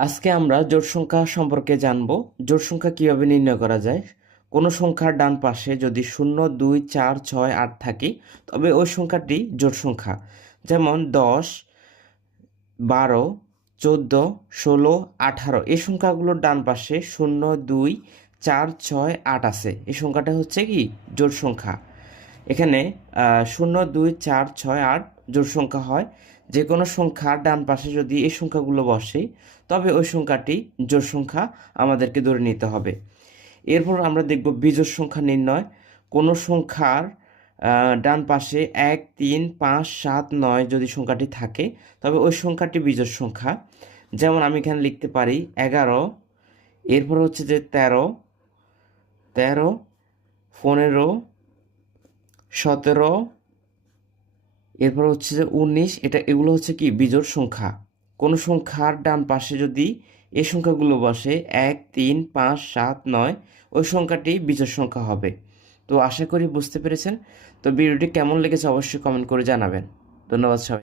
আজকে আমরা জোড় সংখ্যা সম্পর্কে জানব। জোড় সংখ্যা কিভাবে নির্ণয় করা যায়। কোনো সংখ্যার ডান পাশে যদি 0, 2, 4, 6, 8 থাকে তবে ওই সংখ্যাটি জোড় সংখ্যা। যেমন 10, 12, 14, 16, 18 এই সংখ্যাগুলোর ডান পাশে 0, 2, 4, 6, 8 আছে। এই সংখ্যাটা হচ্ছে কি জোড় সংখ্যা। এখানে 0, 2, 4, 6, 8 জোড় সংখ্যা হয়। যে কোনো সংখ্যার ডান পাশে যদি এই সংখ্যাগুলো বসে তবে ওই সংখ্যাটি জোড় সংখ্যা আমাদেরকে ধরে নিতে হবে। এরপর আমরা দেখব বিজোড় সংখ্যা নির্ণয়। কোনো সংখ্যার ডান পাশে 1, 3, 5, 7, 9 যদি সংখ্যাটি থাকে তবে ওই সংখ্যাটি বিজোড় সংখ্যা। যেমন আমি এখানে লিখতে পারি 11, এরপর হচ্ছে যে 13, 15, 17, এরপর হচ্ছে যে 19। এগুলো হচ্ছে কি বিজোড় সংখ্যা। কোনো সংখ্যার ডান পাশে যদি এই সংখ্যাগুলো বসে 1, 3, 5, 7, 9 ওই সংখ্যাটি বিজোড় সংখ্যা হবে। তো আশা করি বুঝতে পেরেছেন। তো ভিডিওটি কেমন লেগেছে অবশ্যই কমেন্ট করে জানাবেন। ধন্যবাদ সবাই।